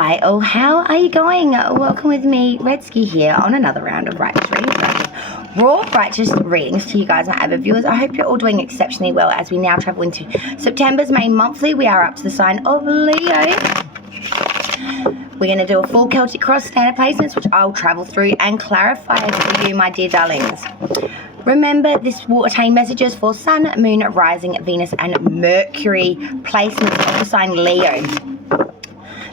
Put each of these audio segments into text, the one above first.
Hi all, how are you going? Welcome with me, Redsky here, on another round of Righteous Readings. Raw Righteous Readings to you guys, my avid viewers. I hope you're all doing exceptionally well as we now travel into September's main monthly. We are up to the sign of Leo. We're going to do a full Celtic Cross standard placements, which I'll travel through and clarify for you, my dear darlings. Remember, this will attain messages for Sun, Moon, Rising, Venus, and Mercury placements of the sign Leo.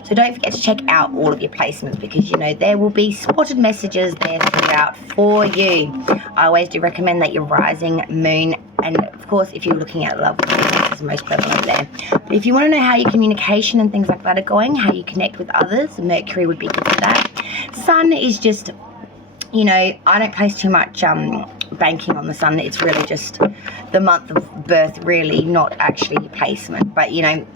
So don't forget to check out all of your placements because, you know, there will be spotted messages there throughout for you. I always do recommend that your rising, moon, and of course, if you're looking at love, is the most prevalent there. But if you want to know how your communication and things like that are going, how you connect with others, Mercury would be good for that. Sun is just, you know, I don't place too much banking on the sun. It's really just the month of birth, really, not actually your placement. But, you know,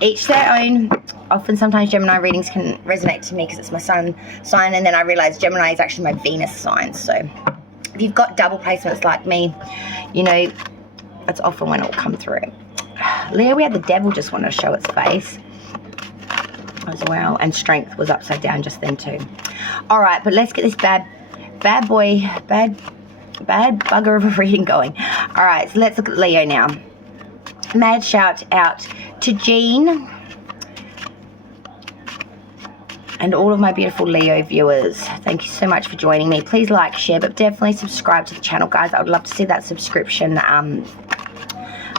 each their own. Often, sometimes Gemini readings can resonate to me because it's my sun sign, and then I realize Gemini is actually my Venus sign. So if you've got double placements like me, you know, that's often when it will come through. Leo, we had the devil just want to show its face as well, and strength was upside down just then too. All right, but let's get this bad bugger of a reading going. All right, so let's look at Leo now. Mad shout out to Jean and all of my beautiful Leo viewers. Thank you so much for joining me. Please like, share, but definitely subscribe to the channel, guys. I would love to see that subscription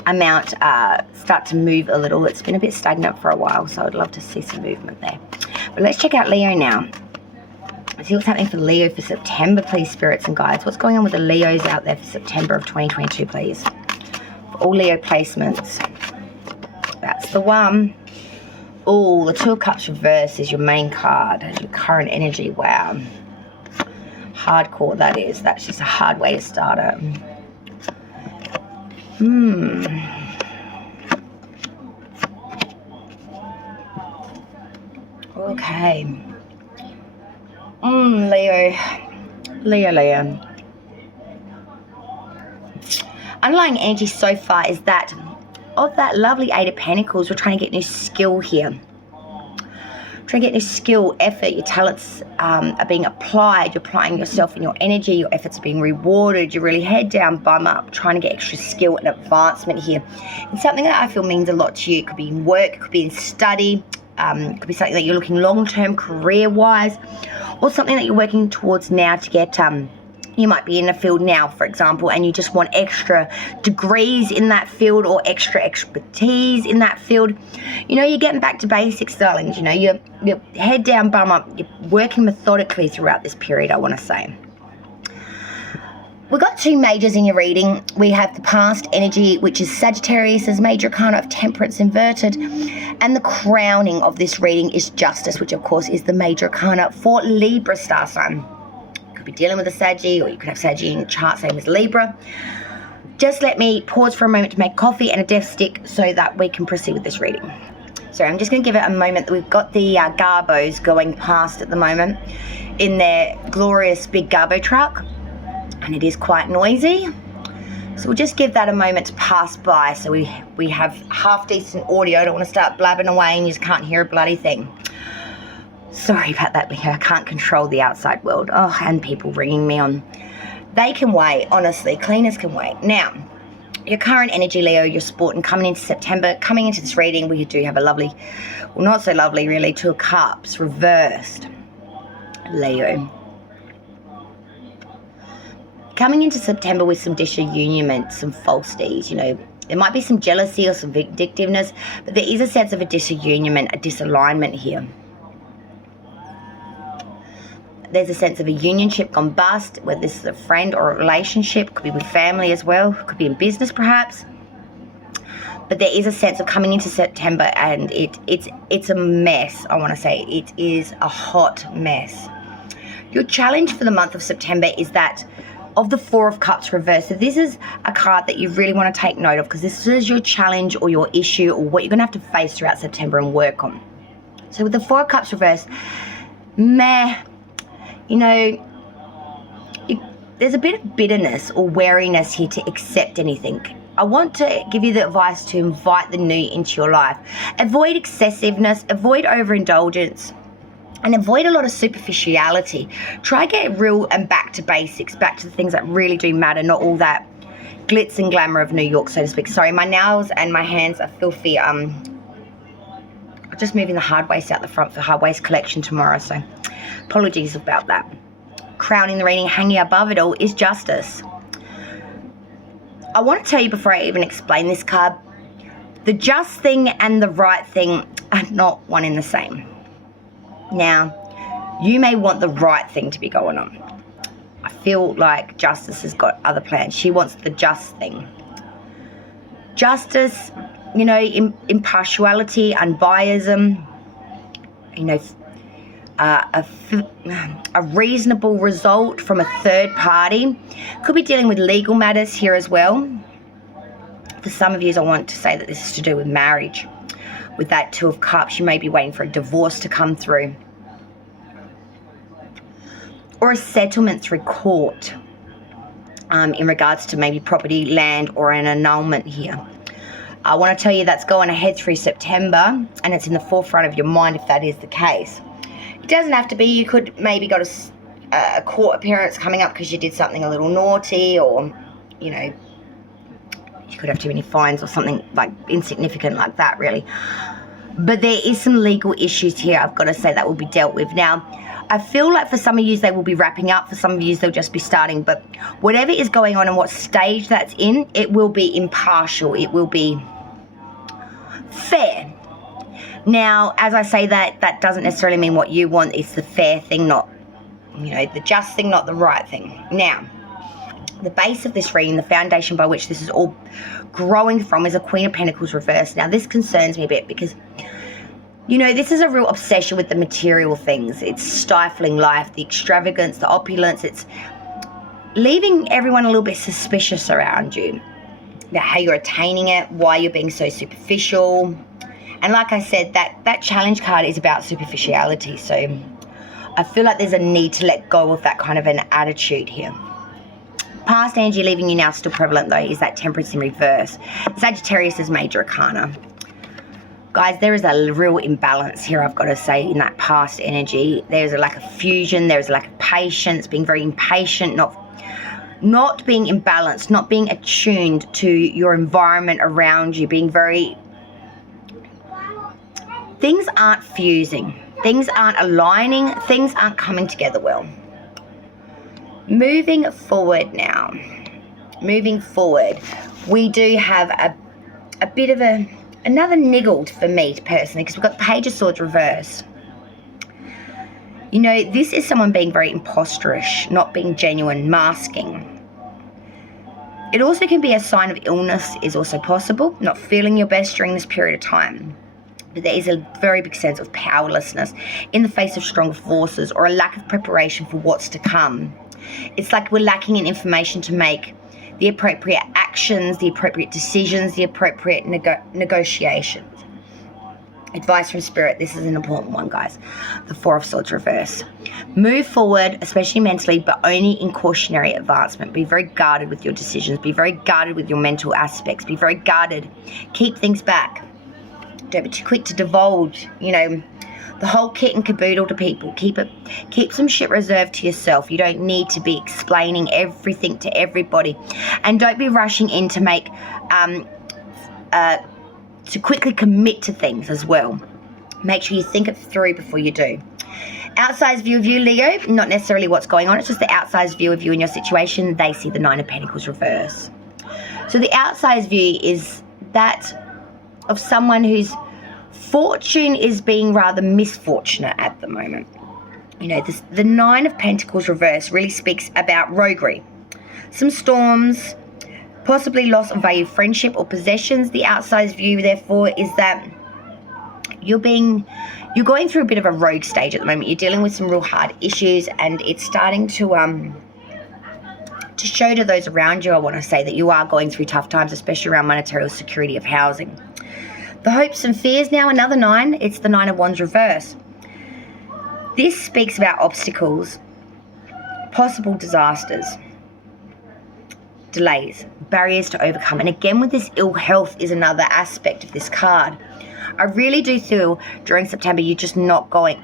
amount start to move a little. It's been a bit stagnant for a while, so I'd love to see some movement there. But let's check out Leo now. Let's see what's happening for Leo for September, please, spirits and guides. What's going on with the Leos out there for September of 2022, please? For all Leo placements. That's the one. Oh, the Two of Cups reverse is your main card, as your current energy. Wow. Hardcore, that is. That's just a hard way to start it. Okay. Leo. Underlying energy so far is that of that lovely Eight of Pentacles, we're trying to get new skill here. Trying to get new skill, effort, your talents are being applied. You're applying yourself and your energy. Your efforts are being rewarded. You're really head down, bum up, trying to get extra skill and advancement here. And something that I feel means a lot to you. It could be in work, it could be in study, it could be something that you're looking long-term, career-wise, or something that you're working towards now to get you might be in a field now, for example, and you just want extra degrees in that field or extra expertise in that field. You know, you're getting back to basics, darlings. You know, you're head down, bum up. You're working methodically throughout this period, I want to say. We've got two majors in your reading. We have the past energy, which is Sagittarius as major arcana of Temperance inverted. And the crowning of this reading is Justice, which, of course, is the major arcana for Libra star sign. Be dealing with a Saggy, or you could have Saggy in the chart, same as Libra. Just let me pause for a moment to make coffee and a death stick so that we can proceed with this reading. So I'm just going to give it a moment. We've got the Garbos going past at the moment in their glorious big Garbo truck, and it is quite noisy. So we'll just give that a moment to pass by so we have half decent audio. I don't want to start blabbing away and you just can't hear a bloody thing. Sorry about that, Leo. I can't control the outside world. Oh, and people ringing me on. They can wait, honestly. Cleaners can wait. Now, your current energy, Leo, your sport, and coming into September, coming into this reading, we do have a lovely, well, not so lovely, really, Two of Cups reversed, Leo. Coming into September with some disunion, some falsities, you know, there might be some jealousy or some vindictiveness, but there is a sense of a disunion, a disalignment here. There's a sense of a unionship gone bust, whether this is a friend or a relationship. Could be with family as well. Could be in business perhaps. But there is a sense of coming into September and it's a mess, I want to say. It is a hot mess. Your challenge for the month of September is that of the Four of Cups reversed. So this is a card that you really want to take note of because this is your challenge or your issue or what you're going to have to face throughout September and work on. So with the Four of Cups reversed, you know, there's a bit of bitterness or wariness here to accept anything. I want to give you the advice to invite the new into your life. Avoid excessiveness, avoid overindulgence, and avoid a lot of superficiality. Try get real and back to basics, back to the things that really do matter, not all that glitz and glamour of New York, so to speak. Sorry, my nails and my hands are filthy. I'm just moving the hard waist out the front for hard waist collection tomorrow, so apologies about that. Crowning the reading, hanging above it all, is justice. I want to tell you before I even explain this card, the just thing and the right thing are not one and the same. Now, you may want the right thing to be going on. I feel like Justice has got other plans. She wants the just thing. Justice, you know, impartiality, unbiased, you know, a reasonable result from a third party. Could be dealing with legal matters here as well. For some of you, I want to say that this is to do with marriage. With that Two of Cups, you may be waiting for a divorce to come through, or a settlement through court in regards to maybe property, land, or an annulment here. I want to tell you that's going ahead through September, and it's in the forefront of your mind if that is the case. It doesn't have to be. You could maybe got a court appearance coming up because you did something a little naughty, or, you know, you could have too many fines or something like insignificant like that, really. But there is some legal issues here, I've got to say, that will be dealt with. Now, I feel like for some of you, they will be wrapping up. For some of you, they'll just be starting. But whatever is going on and what stage that's in, it will be impartial. It will be fair. Now, as I say that, that doesn't necessarily mean what you want. It's the fair thing, not, you know, the just thing, not the right thing. Now, the base of this reading, the foundation by which this is all growing from, is a Queen of Pentacles reversed. Now, this concerns me a bit because, you know, this is a real obsession with the material things. It's stifling life, the extravagance, the opulence. It's leaving everyone a little bit suspicious around you about how you're attaining it, why you're being so superficial. And like I said, that challenge card is about superficiality. So I feel like there's a need to let go of that kind of an attitude here. Past energy leaving you now still prevalent, though, is that Temperance in reverse. Sagittarius is major arcana. Guys, there is a real imbalance here, I've got to say, in that past energy. There's a lack of fusion. There's a lack of patience, being very impatient, not being imbalanced, not being attuned to your environment around you, being very... Things aren't fusing. Things aren't aligning. Things aren't coming together well. Moving forward now. Moving forward, we do have a bit of another niggled for me personally, because we've got the Page of Swords reversed. You know, this is someone being very imposterish, not being genuine, masking. It also can be a sign of illness is also possible, not feeling your best during this period of time. But there is a very big sense of powerlessness in the face of strong forces, or a lack of preparation for what's to come. It's like we're lacking in information to make the appropriate actions, the appropriate decisions, the appropriate negotiations. Advice from Spirit, this is an important one, guys. The Four of Swords reverse. Move forward, especially mentally, but only in cautionary advancement. Be very guarded with your decisions. Be very guarded with your mental aspects. Be very guarded. Keep things back. Don't be too quick to divulge, you know, the whole kit and caboodle to people. Keep some shit reserved to yourself. You don't need to be explaining everything to everybody. And don't be rushing in to make, to quickly commit to things as well. Make sure you think it through before you do. Outside view of you, Leo, not necessarily what's going on. It's just the outside view of you in your situation. They see the Nine of Pentacles reverse. So the outside view is that of someone whose fortune is being rather misfortunate at the moment. You know, the Nine of Pentacles reverse really speaks about roguery. Some storms, possibly loss of valued friendship or possessions. The outside view, therefore, is that you're going through a bit of a rogue stage at the moment. You're dealing with some real hard issues, and it's starting to show to those around you, I want to say, that you are going through tough times, especially around monetary security of housing. The hopes and fears now, another nine. It's the Nine of Wands reverse. This speaks about obstacles, possible disasters. delays, barriers to overcome. And again, with this ill health is another aspect of this card. I really do feel during September you're just not going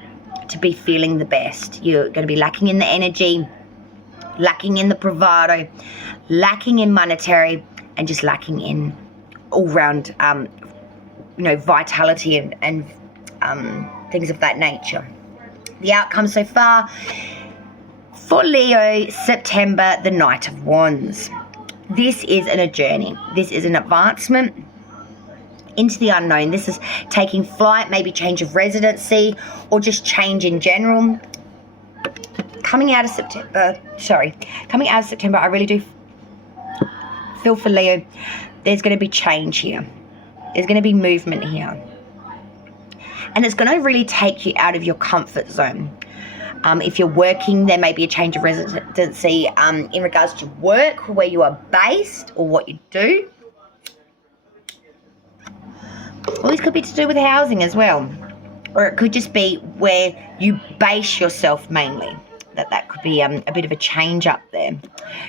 to be feeling the best. You're going to be lacking in the energy, lacking in the bravado, lacking in monetary, and just lacking in all-round, vitality and things of that nature. The outcome so far for Leo, September, the Knight of Wands. This is a journey. This is an advancement into the unknown. This is taking flight, maybe change of residency, or just change in general. Coming out of September, I really do feel for Leo, there's going to be change here. There's going to be movement here. And it's going to really take you out of your comfort zone. If you're working, there may be a change of residency in regards to work, where you are based or what you do. Well, this could be to do with housing as well. Or it could just be where you base yourself mainly. That could be a bit of a change up there.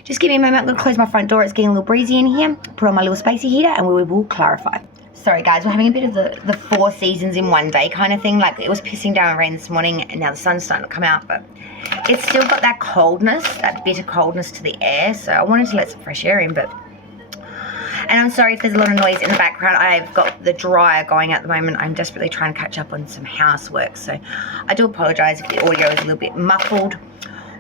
Just give me a moment. I'm going to close my front door. It's getting a little breezy in here. Put on my little spacey heater and we will clarify. Sorry guys, we're having a bit of the 4 seasons in one day kind of thing. Like, it was pissing down rain this morning and now the sun's starting to come out, but it's still got that coldness, that bitter coldness to the air. So I wanted to let some fresh air in, and I'm sorry if there's a lot of noise in the background. I've got the dryer going at the moment. I'm desperately trying to catch up on some housework, so I do apologize if the audio is a little bit muffled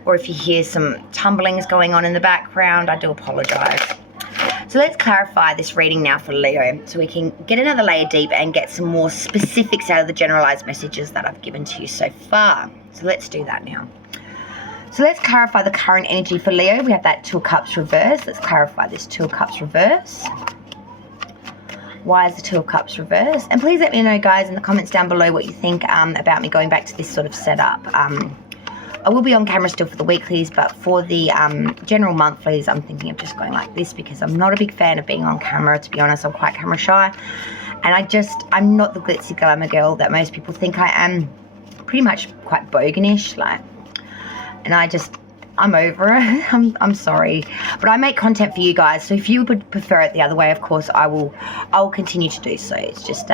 or if you hear some tumblings going on in the background. I do apologize. So let's clarify this reading now for Leo so we can get another layer deep and get some more specifics out of the generalized messages that I've given to you so far. So let's do that now. So let's clarify the current energy for Leo. We have that 2 of Cups reverse. Let's clarify this 2 of Cups reverse. Why is the 2 of Cups reverse? And please let me know, guys, in the comments down below what you think about me going back to this sort of setup. I will be on camera still for the weeklies, but for the general monthlies, I'm thinking of just going like this because I'm not a big fan of being on camera. To be honest, I'm quite camera shy. And I'm not the glitzy glamour girl that most people think I am. Pretty much quite boganish, like. And I'm over it. I'm sorry. But I make content for you guys. So if you would prefer it the other way, of course, I will continue to do so. It's just,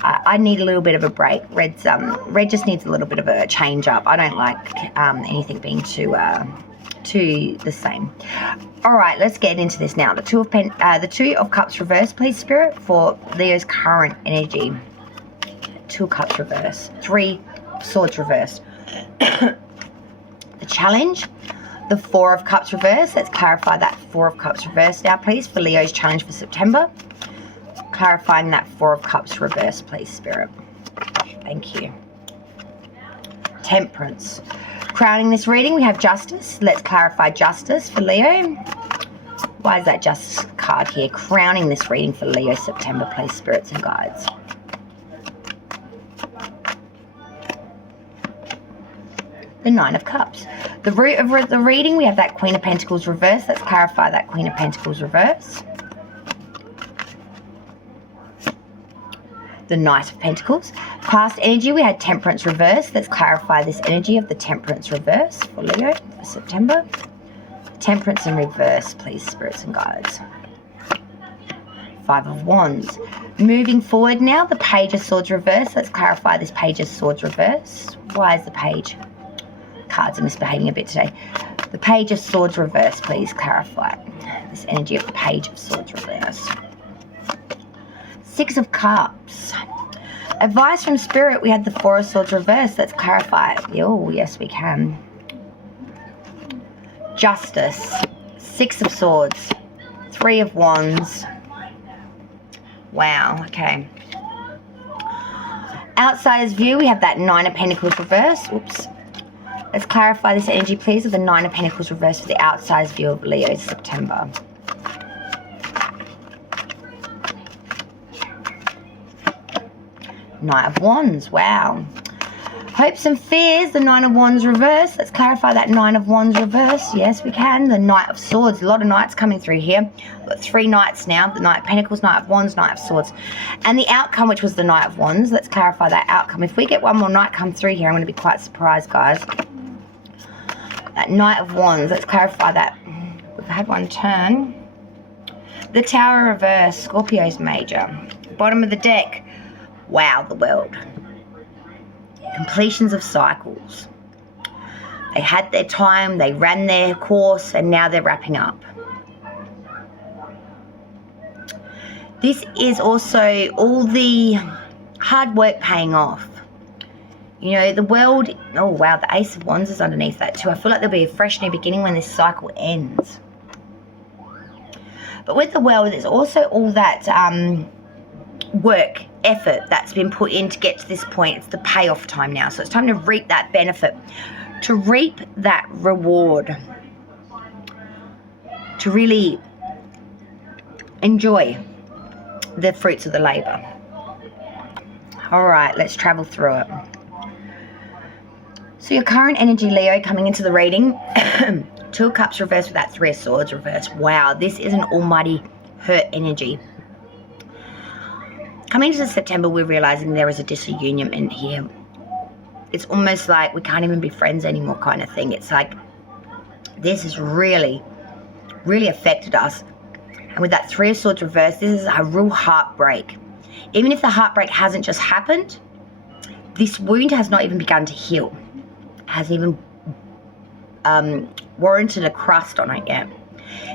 I need a little bit of a break. Red just needs a little bit of a change up. I don't like anything being too the same. All right, let's get into this now. The 2 of Cups reverse, please, Spirit, for Leo's current energy. 2 of Cups reverse. 3 Swords reverse. The challenge, the 4 of Cups reverse. Let's clarify that 4 of Cups reverse now, please, for Leo's challenge for September. Clarifying that 4 of Cups reverse, please, Spirit. Thank you. Temperance. Crowning this reading, we have Justice. Let's clarify Justice for Leo. Why is that Justice card here? Crowning this reading for Leo, September, please, Spirits and Guides. The 9 of Cups. The root of the reading, we have that Queen of Pentacles reverse. Let's clarify that Queen of Pentacles reverse. The Knight of Pentacles. Past energy, we had Temperance reverse. Let's clarify this energy of the Temperance reverse for Leo for September. Temperance in reverse, please, Spirits and Guides. 5 of Wands. Moving forward now, the Page of Swords reverse. Let's clarify this Page of Swords reverse. Why is the Page? Cards are misbehaving a bit today. The Page of Swords reverse, please clarify this energy of the Page of Swords reverse. 6 of Cups. Advice from Spirit, we had the 4 of Swords reverse. Let's clarify. Oh, yes, we can. Justice. 6 of Swords. 3 of Wands. Wow, okay. Outsider's view, we have that 9 of Pentacles reverse. Oops. Let's clarify this energy, please, of the 9 of Pentacles reverse for the outsider's view of Leo's September. Knight of Wands, wow. Hopes and fears, the 9 of Wands reverse. Let's clarify that 9 of Wands reverse. Yes, we can. The Knight of Swords. A lot of Knights coming through here. We've got 3 Knights now. The Knight of Pentacles, Knight of Wands, Knight of Swords. And the outcome, which was the Knight of Wands. Let's clarify that outcome. If we get one more Knight come through here, I'm going to be quite surprised, guys. That Knight of Wands. Let's clarify that We've had one turn. The Tower reverse, Scorpio's major. Bottom of the deck, wow, the world. Completions of cycles. They had their time, they ran their course, and now they're wrapping up. This is also all the hard work paying off. You know, the world, oh wow, the Ace of Wands is underneath that too. I feel like there'll be a fresh new beginning when this cycle ends. But with the world, there's also all that work, effort that's been put in to get to this point. It's the payoff time now. So it's time to reap that benefit, to reap that reward, to really enjoy the fruits of the labor. All right, let's travel through it. So your current energy, Leo, coming into the reading, Two of Cups reversed with that Three of Swords reversed. Wow, this is an almighty hurt energy. Coming into September, we're realizing there is a disunion in here. It's almost like we can't even be friends anymore kind of thing. It's like this has really, really affected us. And with that Three of Swords reversed, this is a real heartbreak. Even if the heartbreak hasn't just happened, this wound has not even begun to heal. It hasn't even warranted a crust on it yet.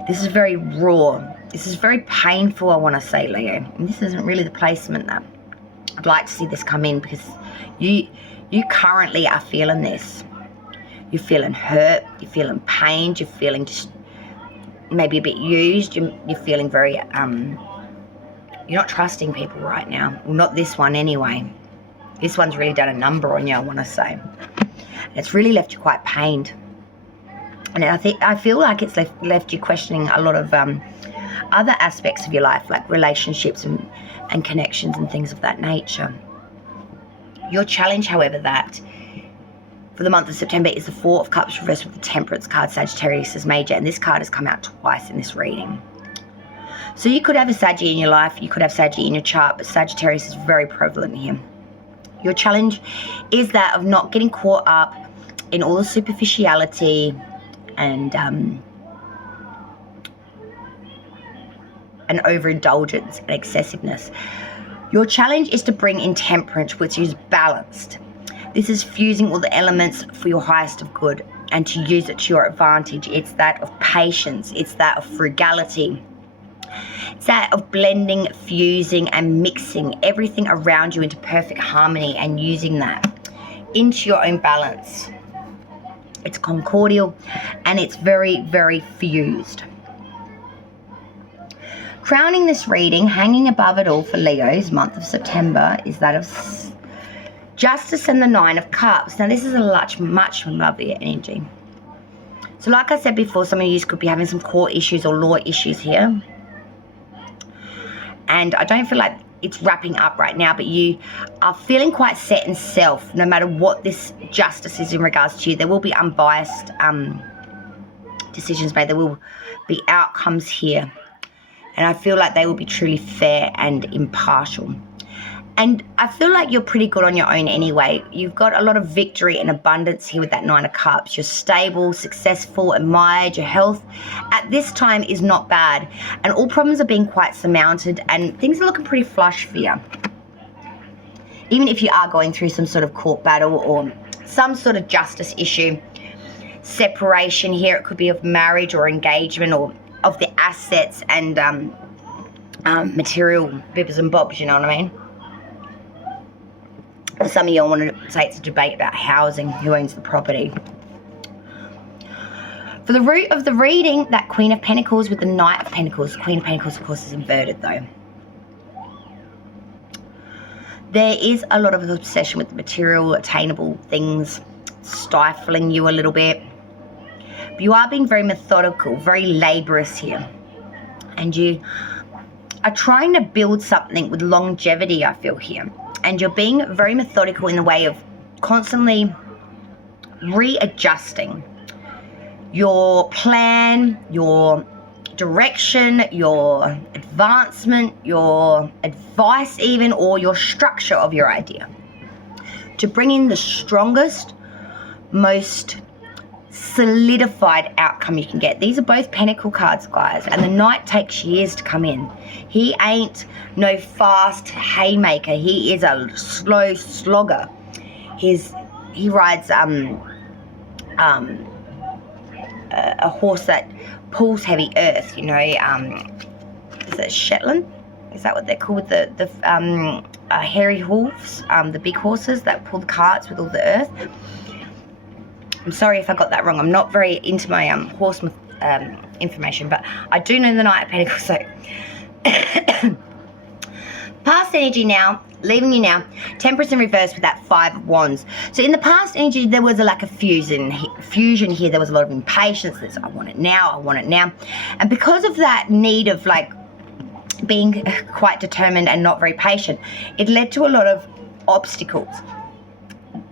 This is very raw. This is very painful, I want to say, Leo. And this isn't really the placement that I'd like to see this come in, because you currently are feeling this. You're feeling hurt. You're feeling pained. You're feeling just maybe a bit used. You're feeling very, you're not trusting people right now. Well, not this one anyway. This one's really done a number on you, I want to say. And it's really left you quite pained. And I feel like it's left you questioning a lot of other aspects of your life, like relationships and connections and things of that nature. Your challenge, however, that for the month of September is the Four of Cups reversed with the Temperance card, Sagittarius is major, and this card has come out twice in this reading. So you could have a Saggy in your life, you could have Saggy in your chart, but Sagittarius is very prevalent here. Your challenge is that of not getting caught up in all the superficiality and overindulgence and excessiveness. Your challenge is to bring in temperance, which is balanced. This is fusing all the elements for your highest of good and to use it to your advantage. It's that of patience. It's that of frugality. It's that of blending, fusing, and mixing everything around you into perfect harmony and using that into your own balance. It's concordial and it's very, very fused. Crowning this reading, hanging above it all for Leo's month of September, is that of Justice and the Nine of Cups. Now, this is a much lovelier energy. So like I said before, some of you could be having some court issues or law issues here. And I don't feel like it's wrapping up right now, but you are feeling quite set in self. No matter what this justice is in regards to you, there will be unbiased decisions made. There will be outcomes here. And I feel like they will be truly fair and impartial. And I feel like you're pretty good on your own anyway. You've got a lot of victory and abundance here with that Nine of Cups. You're stable, successful, admired. Your health at this time is not bad. And all problems are being quite surmounted and things are looking pretty flush for you. Even if you are going through some sort of court battle or some sort of justice issue, separation here, it could be of marriage or engagement or of the assets and material bibbers and bobs, you know what I mean? Some of you want to say it's a debate about housing, who owns the property. For the root of the reading, that Queen of Pentacles with the Knight of Pentacles. Queen of Pentacles, of course, is inverted though. There is a lot of obsession with the material, attainable things, stifling you a little bit. But you are being very methodical, very laborious here. And you are trying to build something with longevity, I feel here. And you're being very methodical in the way of constantly readjusting your plan, your direction, your advancement, your advice even, or your structure of your idea to bring in the strongest, most solidified outcome you can get. These are both Pentacle cards, guys, and the Knight takes years to come in. He ain't no fast haymaker. He is a slow slogger. He rides a horse that pulls heavy earth, you know. Is it Shetland? Is that what they're called? The hairy hooves, the big horses that pull the carts with all the earth. I'm sorry if I got that wrong. I'm not very into my horse information, but I do know the Knight of Pentacles. So past energy now, leaving you now. Temperance in reverse with that Five of Wands. So in the past energy, there was a lack of fusion here. There was a lot of impatience. There's, I want it now, I want it now. And because of that need of like being quite determined and not very patient, it led to a lot of obstacles.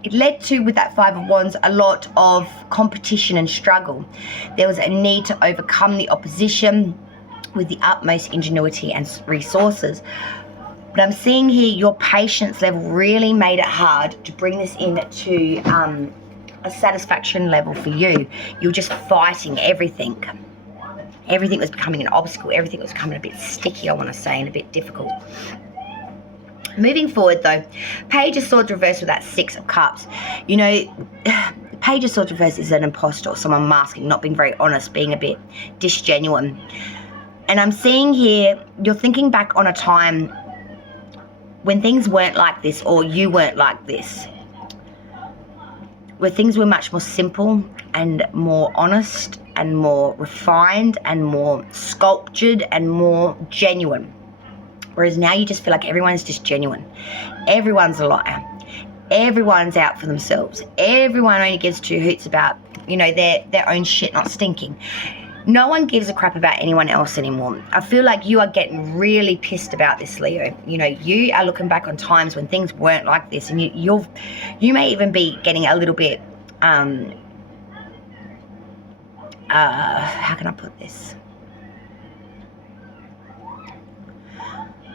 It led to, with that Five of Wands, a lot of competition and struggle. There was a need to overcome the opposition with the utmost ingenuity and resources. But I'm seeing here your patience level really made it hard to bring this in to a satisfaction level for you. You're just fighting everything. Everything was becoming an obstacle. Everything was becoming a bit sticky, I want to say, and a bit difficult. Moving forward, though, Page of Swords reversed with that Six of Cups. You know, Page of Swords reversed is an imposter or someone masking, not being very honest, being a bit disgenuine. And I'm seeing here, you're thinking back on a time when things weren't like this, or you weren't like this, where things were much more simple and more honest and more refined and more sculptured and more genuine. Whereas now you just feel like everyone's just genuine. Everyone's a liar. Everyone's out for themselves. Everyone only gives two hoots about, you know, their own shit not stinking. No one gives a crap about anyone else anymore. I feel like you are getting really pissed about this, Leo. You know, you are looking back on times when things weren't like this, and you may even be getting a little bit, how can I put this?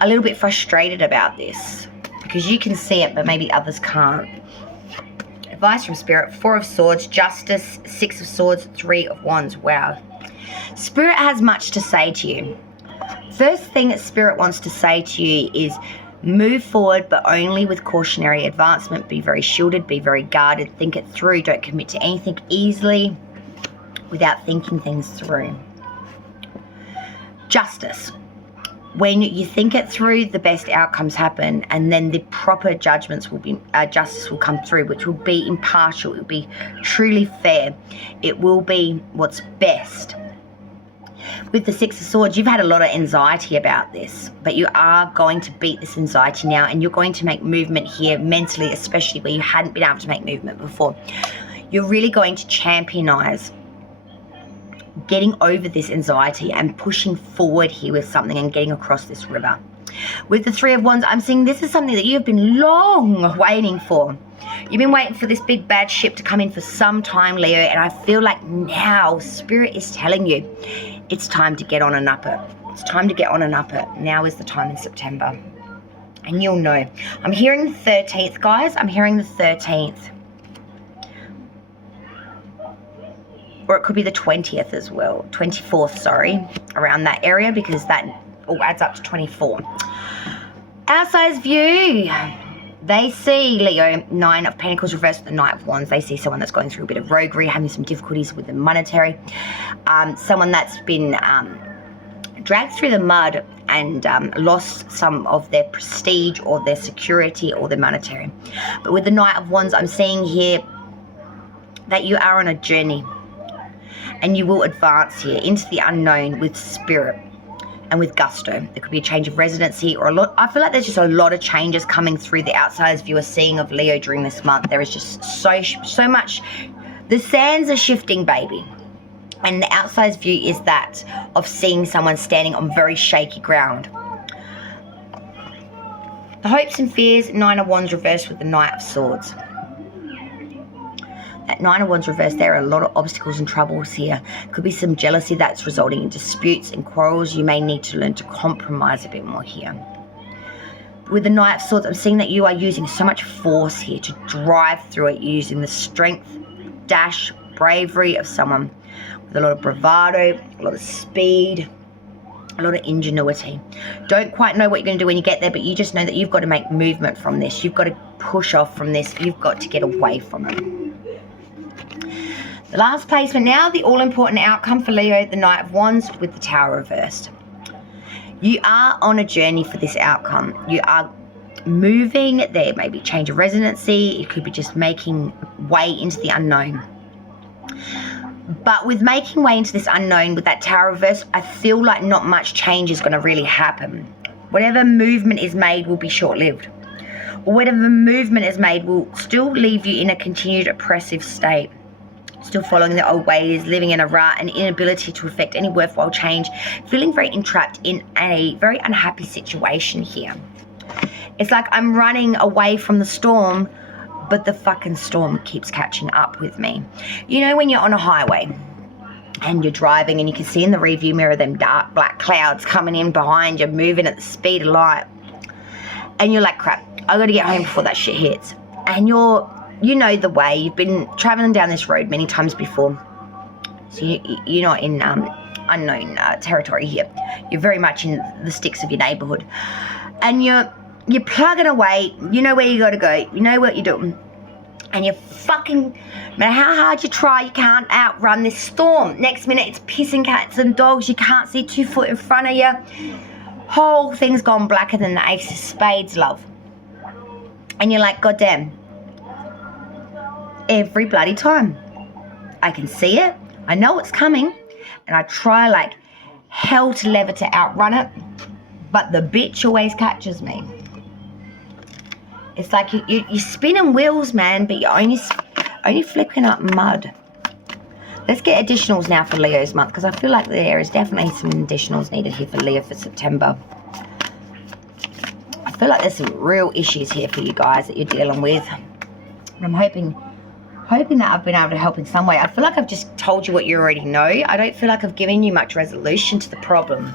A little bit frustrated about this because you can see it, but maybe others can't. Advice from Spirit: Four of Swords, Justice, Six of Swords, Three of Wands. Wow. Spirit has much to say to you. First thing that Spirit wants to say to you is move forward, but only with cautionary advancement. Be very shielded, be very guarded, think it through. Don't commit to anything easily without thinking things through. Justice. When you think it through, the best outcomes happen, and then the proper judgments will be, justice will come through, which will be impartial. It will be truly fair. It will be what's best. With the Six of Swords, you've had a lot of anxiety about this, but you are going to beat this anxiety now, and you're going to make movement here mentally, especially where you hadn't been able to make movement before. You're really going to championize getting over this anxiety and pushing forward here with something and getting across this river. With the Three of Wands, I'm seeing this is something that you have been long waiting for. You've been waiting for this big bad ship to come in for some time, Leo, and I feel like now Spirit is telling you it's time to get on and up it. It's time to get on and up it. Now is the time in September. And you'll know. I'm hearing the 13th, guys. I'm hearing the 13th. Or it could be the 20th as well. 24th, sorry. Around that area, because that all adds up to 24. Outside's view. They see, Leo, Nine of Pentacles reversed with the Knight of Wands. They see someone that's going through a bit of roguery, having some difficulties with the monetary. Someone that's been dragged through the mud and lost some of their prestige or their security or their monetary. But with the Knight of Wands, I'm seeing here that you are on a journey. And you will advance here into the unknown with Spirit and with gusto. There could be a change of residency or a lot. I feel like there's just a lot of changes coming through the outsider's view are seeing of Leo during this month. There is just so much. The sands are shifting, baby. And the outsider's view is that of seeing someone standing on very shaky ground. The hopes and fears, Nine of Wands reversed with the Knight of Swords. That Nine of Wands reversed, there are a lot of obstacles and troubles here. Could be some jealousy that's resulting in disputes and quarrels. You may need to learn to compromise a bit more here. With the Knight of Swords, I'm seeing that you are using so much force here to drive through it. You're using the strength, dash, bravery, of someone with a lot of bravado, a lot of speed, a lot of ingenuity. Don't quite know what you're going to do when you get there, but you just know that you've got to make movement from this. You've got to push off from this. You've got to get away from it. The last placement now, the all-important outcome for Leo, the Knight of Wands with the Tower reversed. You are on a journey for this outcome. You are moving. There may be change of residency. It could be just making way into the unknown. But with making way into this unknown with that Tower reverse, I feel like not much change is going to really happen. Whatever movement is made will be short-lived. Or whatever movement is made will still leave you in a continued oppressive state. Still following the old ways, living in a rut, and inability to effect any worthwhile change, feeling very entrapped in a very unhappy situation here. It's like I'm running away from the storm, but the fucking storm keeps catching up with me. You know when you're on a highway and you're driving and you can see in the rearview mirror them dark black clouds coming in behind you, moving at the speed of light, and you're like, crap, I gotta get home before that shit hits. And you know the way, you've been traveling down this road many times before, so you're not in unknown territory here. You're very much in the sticks of your neighborhood, and you're plugging away. You know where you gotta go, you know what you're doing, and you're fucking, no matter how hard you try, you can't outrun this storm. Next minute it's pissing cats and dogs, you can't see 2 foot in front of you. Whole thing's gone blacker than the ace of spades, love. And you're like, God damn. Every bloody time. I can see it. I know it's coming. And I try like hell to lever to outrun it. But the bitch always catches me. It's like you're spinning wheels, man. But you're only flipping up mud. Let's get additionals now for Leo's month. Because I feel like there is definitely some additionals needed here for Leo for September. I feel like there's some real issues here for you guys that you're dealing with. And I'm hoping that I've been able to help in some way. I feel like I've just told you what you already know. I don't feel like I've given you much resolution to the problem.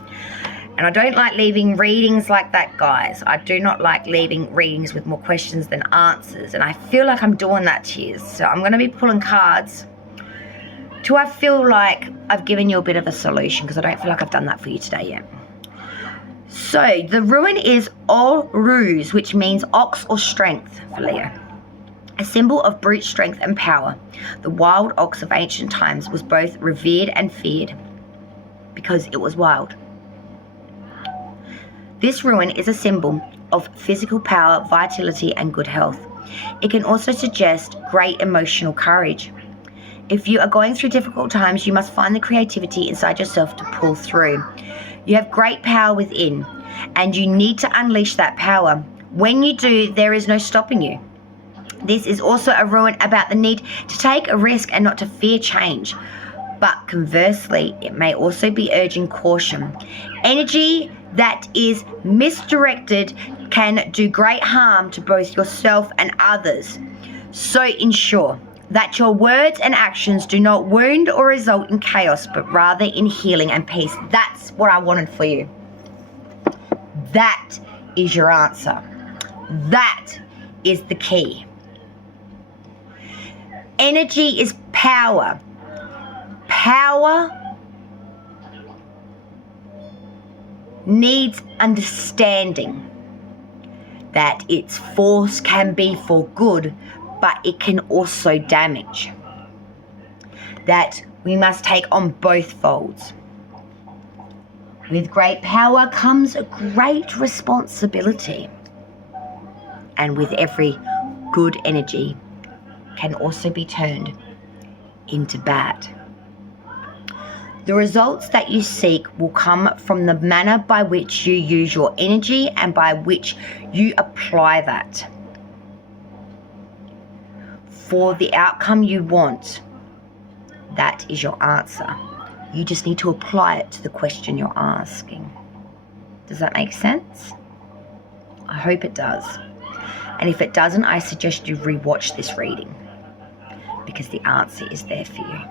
And I don't like leaving readings like that, guys. I do not like leaving readings with more questions than answers. And I feel like I'm doing that to you. So I'm going to be pulling cards till I feel like I've given you a bit of a solution, because I don't feel like I've done that for you today yet. So the ruin is All Ruse, which means ox or strength for Leo. A symbol of brute strength and power, the wild ox of ancient times was both revered and feared because it was wild. This ruin is a symbol of physical power, vitality, and good health. It can also suggest great emotional courage. If you are going through difficult times, you must find the creativity inside yourself to pull through. You have great power within, and you need to unleash that power. When you do, there is no stopping you. This is also a ruin about the need to take a risk and not to fear change. But conversely, it may also be urging caution. Energy that is misdirected can do great harm to both yourself and others. So ensure that your words and actions do not wound or result in chaos, but rather in healing and peace. That's what I wanted for you. That is your answer. That is the key. Energy is power. Power needs understanding that its force can be for good, but it can also damage. That we must take on both folds. With great power comes a great responsibility. And with every good energy can also be turned into bad. The results that you seek will come from the manner by which you use your energy and by which you apply that. For the outcome you want, that is your answer. You just need to apply it to the question you're asking. Does that make sense? I hope it does. And if it doesn't, I suggest you rewatch this reading, because the answer is there for you.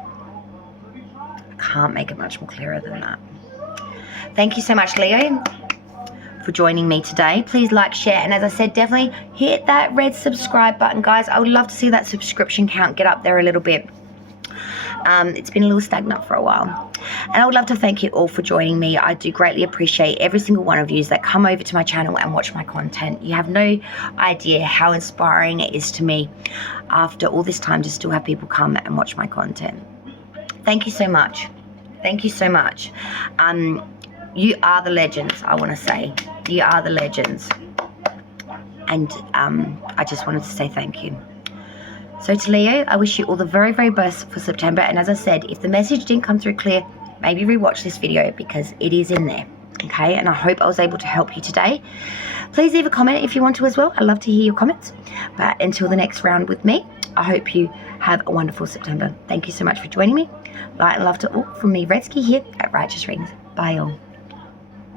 I can't make it much more clearer than that. Thank you so much, Leo, for joining me today. Please like, share, and as I said, definitely hit that red subscribe button, guys. I would love to see that subscription count get up there a little bit. It's been a little stagnant for a while. And I would love to thank you all for joining me. I do greatly appreciate every single one of you that come over to my channel and watch my content. You have no idea how inspiring it is to me after all this time to still have people come and watch my content. Thank you so much. Thank you so much. You are the legends, I want to say. You are the legends. And I just wanted to say thank you. So to Leo, I wish you all the very, very best for September. And as I said, if the message didn't come through clear, maybe rewatch this video because it is in there. Okay, and I hope I was able to help you today. Please leave a comment if you want to as well. I'd love to hear your comments. But until the next round with me, I hope you have a wonderful September. Thank you so much for joining me. Light and love to all from me, Redsky, here at Righteous Rings. Bye all.